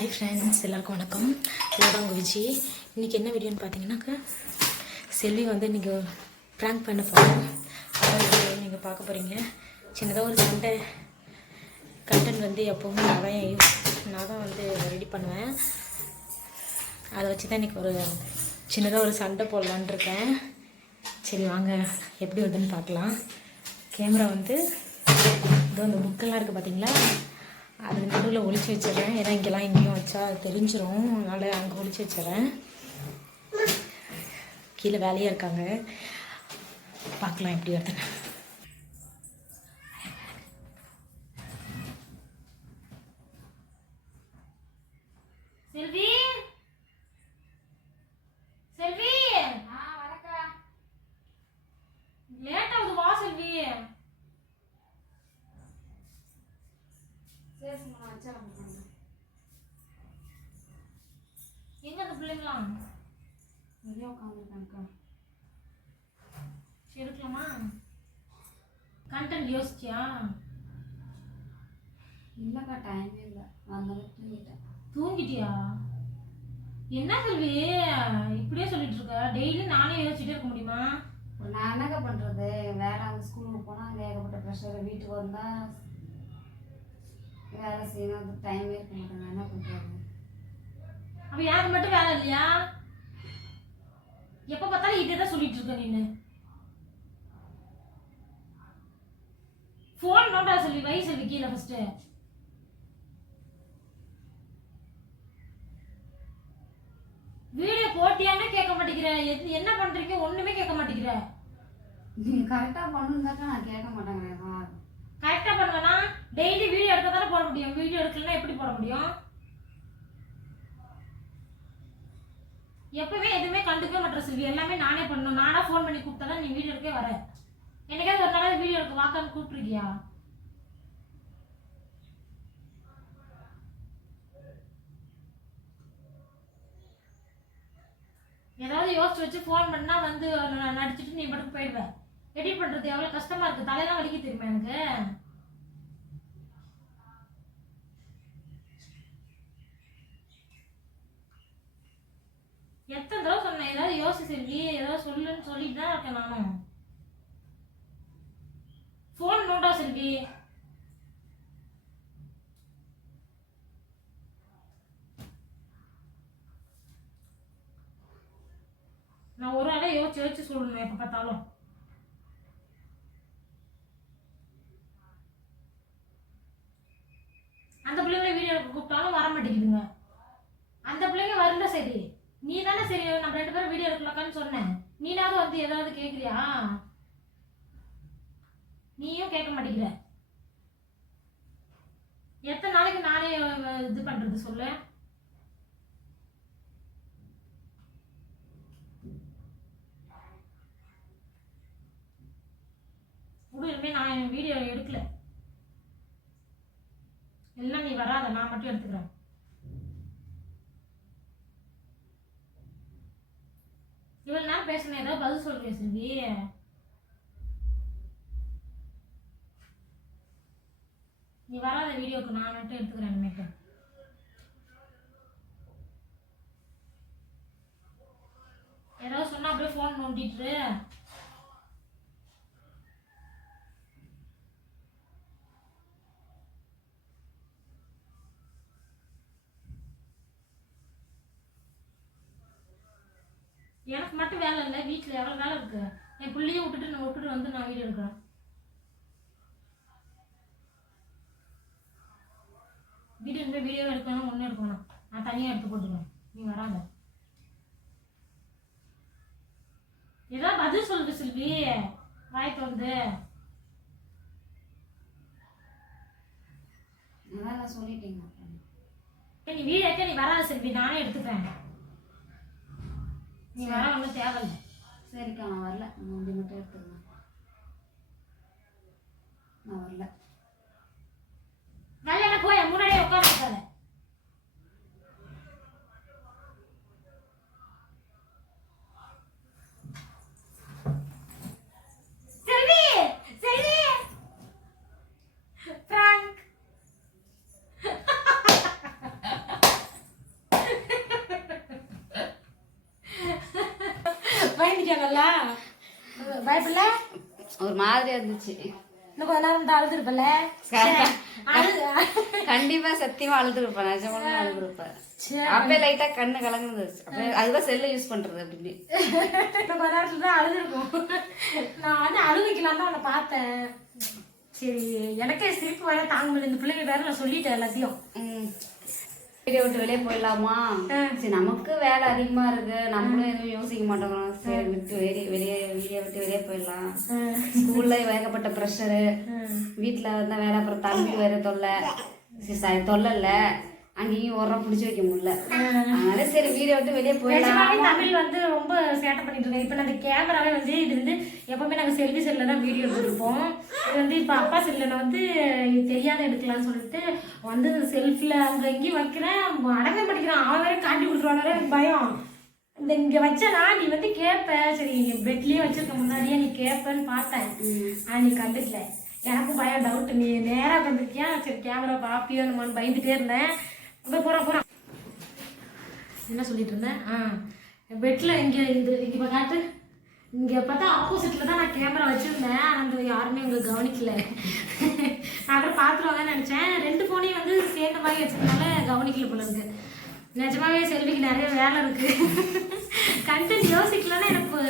Hi friends, எல்லாருக்கும் வணக்கம். எல்லாரும் உங்கள் விஜி. இன்றைக்கி என்ன வீடியோன்னு பார்த்தீங்கன்னாக்கா, செல்வி வந்து இன்றைக்கி ப்ராங்க் பண்ண போகிறோம். அதான் நீங்கள் பார்க்க போகிறீங்க. சின்னதாக ஒரு சண்டை கண்டென்ட் வந்து எப்போவுமே நான் தான் வந்து ரெடி பண்ணுவேன். அதை வச்சு தான் இன்றைக்கி ஒரு சின்னதாக ஒரு சண்டை போடலான் இருக்கேன். சரி வாங்க எப்படி வருதுன்னு பார்க்கலாம். கேமரா வந்து இதோ இந்த புக்கெல்லாம் இருக்குது பார்த்தீங்களா, அது நடுவில் ஒழிச்சு வச்சிடறேன். ஏன்னா இங்கெல்லாம் எங்கேயும் வச்சா தெரிஞ்சிடும், அதனால் அங்கே ஒழிச்சு வச்சிடறேன். கீழே வேலையாக இருக்காங்க, பார்க்கலாம் எப்படி வருதுன்னு. செல்வி செல்வி வரக்கா லேட் ஆகுது, வா செல்வி. சரி சும்மா வச்சா எங்க அந்த பிள்ளைங்களாம் வெளியே உட்காந்துருக்காங்கக்கா. சரி இருக்கலாமா? கண்டென்ட் யோசிச்சியா? இல்லைக்கா, டைமே இல்லை, வந்தாலும் தூங்கிட்டேன். தூங்கிட்டியா? என்ன செல்வி இப்படியே சொல்லிட்டு இருக்க? டெய்லி நானே யோசிச்சுட்டே இருக்க முடியுமா? நான் என்னக்கா பண்ணுறது, வேலை அந்த ஸ்கூலுக்கு போனால் அங்கே ஏகப்பட்ட ப்ரெஷர், வீட்டுக்கு வந்தால் வேலை செய்யணும், அது டைமே இருக்க மாட்டேங்க. என்ன பண்ணுறது? அப்ப யாருக்கு மட்டும் வேலை இல்லையா? எப்ப பார்த்தாலும் இதே தான் சொல்லிட்டு இருக்க நீனு. போன் நோட்டா செல்வி, வை செல்வி கீழே ஃபர்ஸ்ட். வீடியோ போட்டியானே கேட்க மாட்டேங்கிற, என்ன பண்றீங்க ஒண்ணுமே கேட்க மாட்டேங்கிற. நீங்கள் கரெக்டாக பண்ணுந்தாக்கா நான் கேட்க மாட்டேங்கிறேக்கா. கரெக்டா பண்ணுவேனா? டெய்லி வீடியோ எடுத்தா தானே போட முடியும். வீடியோ எடுக்கலன்னா எப்படி போட முடியும்? எப்பவுமே எதுவுமே கண்டுக்கவே மாட்டேற செல்வி. எல்லாமே நானே பண்ணணும். நானா ஃபோன் பண்ணி கூப்பிட்டா நீ வீடியோ எடுக்கவே வர. என்னைக்காவது ஒரு நாள் வீடியோ எடுக்க வாக்கான்னு கூப்பிட்டுருக்கியா? ஏதாவது யோசிச்சு வச்சு ஃபோன் பண்ணா வந்து நடிச்சுட்டு நீ மட்டும் போயிடுவ. எடிட் பண்றது எவ்வளவு கஷ்டமா இருக்கு, தலையெல்லாம் வலிக்க தெரியுமா எனக்கு? எத்தனை தடவை சொன்னேன், ஏதாவது யோசி செல்வி, ஏதாவது சொல்லுன்னு சொல்லிட்டு தான் இருக்கேன் நானும். ஃபோன் நோட்டா செல்வி. நான் ஒரு ஆளை யோசிச்சு சொல்லணும் எப்ப பார்த்தாலும். அந்த பிள்ளைங்களை வீடியோ கூப்பிட்டாலும் வர மாட்டேங்குதுங்க. அந்த பிள்ளைங்க வரல, சரி நீ தானே சரி நம்ம 2 பேரும் வீடியோ எடுக்கலாக்கான்னு சொன்னேன். நீனாவது வந்து ஏதாவது கேட்குறியா? நீயும் கேட்க மாட்டேங்கிற. எத்தனை நாளைக்கு நானே இது பண்றது சொல்லு? உடனே நான் வீடியோ எடுக்கல, எல்லாம் நீ வராத, நான் மட்டும் எடுத்துக்கிறேன். இவ்வளவு நேரம் பேசுனேன், ஏதாவது பதில் சொல்றியா செல்வி? நீ வராத வீடியோக்கு நான் மட்டும் எடுத்துக்கிறேன். இனிமேட்டு ஏதாவது சொன்னா அப்படியே ஃபோன் நோண்டிட்டு. எனக்கு மட்டும் வேலை இல்லை, வீட்டில் எவ்வளோ வேலை இருக்கு. என் பிள்ளையும் விட்டுட்டு வந்து நான் வீடியோ எடுக்கிறேன். வீடியோ எடுக்கணும், ஒன்றும் எடுக்கணும், நான் தனியாக எடுத்து போட்டுருவேன். நீ வராத. ஏதாவது பதில் சொல்லுது செல்வி, வாய்ப்பு வந்து. அதான் சொல்லிட்டீங்க. நீ வீடியோ எடுக்க நீ வராத செல்வி, நானே எடுத்துக்கிறேன். நீ வர ஒன்றும் தேவையில்லை. சரிக்கா, நான் வரல, முடி மட்டும் எடுத்துக்கலாம். நான் வரல. வேலையில போய் முன்னாடியே உட்காந்துருக்காத. செல்வி செல்வி பிராங்க் சிரிக்க நல்லா பயப்படல ஒரு மாதிரியா இருந்துச்சு. இன்னும் கொஞ்ச நேரம் தான் அழுதுருப்பல கண்டிப்பா சத்தியமா அழுதுருப்பேன், நிஜமாலுமே அழுதுருப்பேன். அப்பவே லைட்டா கண்ணு கலங்குது. அப்படியே அதுதான் செல்ல யூஸ் பண்றது அப்படின்னு. இன்னும் கொஞ்ச நேரத்துல தான் அழுதுருக்கும். நான் வந்து அழுவிக்கலாம் தான் அவனை பார்த்தேன். சரி எனக்கே சிரிப்பு வர தாங்க முடியல. இந்த பிள்ளைங்க வேற நான் சொல்லிட்டேன் எல்லாத்தையும். வீடியோ விட்டு வெளியே போயிடலாமா? சரி நமக்கு வேலை அதிகமா இருக்கு, நம்மளும் எதுவும் யோசிக்க மாட்டோம். சரி விட்டு வெளியே வீடியோ விட்டு வெளியே போயிடலாம். ஸ்கூல்ல ஏகப்பட்ட ப்ரெஷரு, வீட்டுல வந்தா வேலை, அப்புறம் தம்பி வேற தொல்லை. சரி தொல்லை இல்ல, அங்கேயும் உரம் பிடிச்சி வைக்க முடியல. அதனால சரி வீடியோ விட்டு வெளியே போயிடலாம். தமிழ் வந்து ரொம்ப சேட்டை பண்ணிட்டு இருக்கேன். இப்போ நாங்கள் கேமராவே வந்து இது வந்து எப்பவுமே நாங்கள் செல்ஃபி செல்லில் தான் வீடியோ எடுத்துருப்போம். இது வந்து இப்போ அப்பா செல்லில் நான் வந்து தெரியாத எடுக்கலாம்னு சொல்லிட்டு வந்து செல்ஃபில் அங்கே இங்கேயும் வைக்கிறேன். அடவே படிக்கிறான். அவன் வேற காண்டி கொடுத்துருவான். எனக்கு பயம். இந்த இங்கே வச்சனா நீ வந்து கேட்ப, சரி பெட்லேயே வச்சிருக்க முன்னாடியே நீ கேட்பேன்னு பார்த்தேன். நீ கண்டுக்கல. எனக்கும் பயம், டவுட். நீ நேராக வந்துருக்கியா, சரி கேமரா பாப்பியோ நம்மன்னு பயந்துட்டே இருந்தேன். போகிறோம் என்ன சொல்லிட்டு இருந்தேன்? பெட்டில் இங்கே இப்போ காட்டு. இங்கே பார்த்தா ஆப்போசிட்டில் தான் நான் கேமரா வச்சுருந்தேன். அந்த யாருமே இங்கே கவனிக்கல. நான் அப்புறம் பார்த்துருவாங்கன்னு நினச்சேன். 2 ஃபோனையும் வந்து சேர்ந்த மாதிரி வச்சதுனால கவனிக்கல போல இருக்கு. நிஜமாவே செல்விக்கு நிறைய வேலை இருக்குது. கண்டென்ட் யோசிக்கலன்னா எனக்கு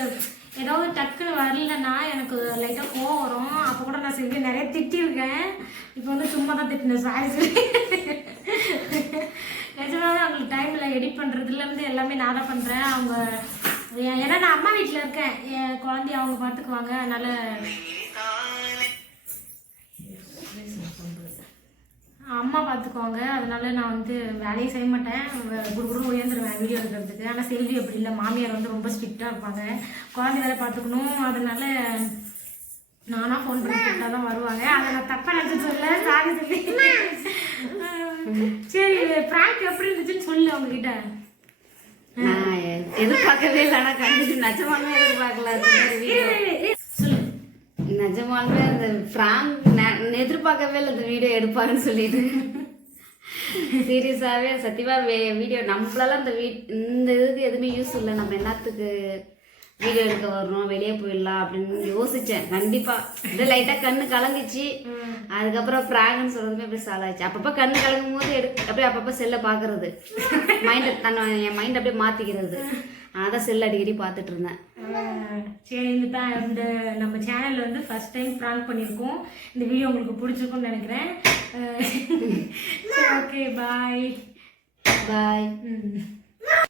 ஏதாவது டக்குன்னு வரலன்னா எனக்கு லைட்டாக கோவம் வரும். அப்போ கூட நான் செல்வி நிறைய திட்டிருக்கேன். இப்போ வந்து சும்மா தான் திட்டினேன், சாரி சொல்லி. நிஜமாவே அவங்களுக்கு டைமில் எடிட் பண்ணுறதுலேருந்து எல்லாமே நான் தான் பண்ணுறேன். அவங்க ஏன்னா நான் அம்மா வீட்டில் இருக்கேன். என் குழந்தைய அவங்க பார்த்துக்குவாங்க. அதனால் அம்மா பார்த்துக்குவாங்க. அதனால நான் வந்து வேலையை செய்ய மாட்டேன். குடுகுடுன்னு உயர்ந்துருவேன் வீடியோ எடுக்கிறதுக்கு. ஆனால் செல்வி அப்படி இல்லை. மாமியார் வந்து ரொம்ப ஸ்ட்ரிக்டாக இருப்பாங்க. குழந்தை வேலை பார்த்துக்கணும். அதனால நானாக ஃபோன் பண்ணி கேட்டால் தான் வருவாங்க. அதை நான் தப்பாக நினச்சி சொல்ல, சாரி சொல்லி. சரி பிராங்க் எப்படி இருந்துச்சுன்னு சொல்லு அவங்ககிட்ட. எதிர்பார்க்கவே இல்லை. ஆனால் கண்டிப்பாக நிஜமாலுமே எதிர்பார்க்கல. சொல்லு. நிஜமாலுமே அந்த பிராங்க் எதிர்பார்க்கவே இல்லை இந்த வீடியோ எடுப்பாங்கன்னு சொல்லிட்டு. சீரியஸாகவே சத்தியமா வீடியோ நம்மளால இந்த இதுக்கு எதுவுமே யூஸ் இல்லை. நம்ம என்னத்துக்கு வீடியோ எடுக்க வரணும், வெளியே போயிடலாம் அப்படின்னு யோசிச்சேன். கண்டிப்பா அப்படியே லைட்டா கண்ணு கலங்குச்சு. அதுக்கப்புறம் பிராங்க்னு சொல்றதுமே அப்படியே சால்வ் ஆயிடுச்சு. அப்பப்போ கண்ணு கலங்கும் போது அப்படியே அப்பப்போ செல்லை பாக்குறது, என் மைண்ட் அப்படியே மாத்திக்கிறது. அதான் செல் அடிக்கடி பார்த்துட்டு இருந்தேன். சரி இந்த நம்ம சேனல்ல வந்து ஃபர்ஸ்ட் டைம் பிராங்க் பண்ணியிருக்கோம். இந்த வீடியோ உங்களுக்கு பிடிச்சிருக்கும்னு நினைக்கிறேன். ஓகே பாய் பாய்.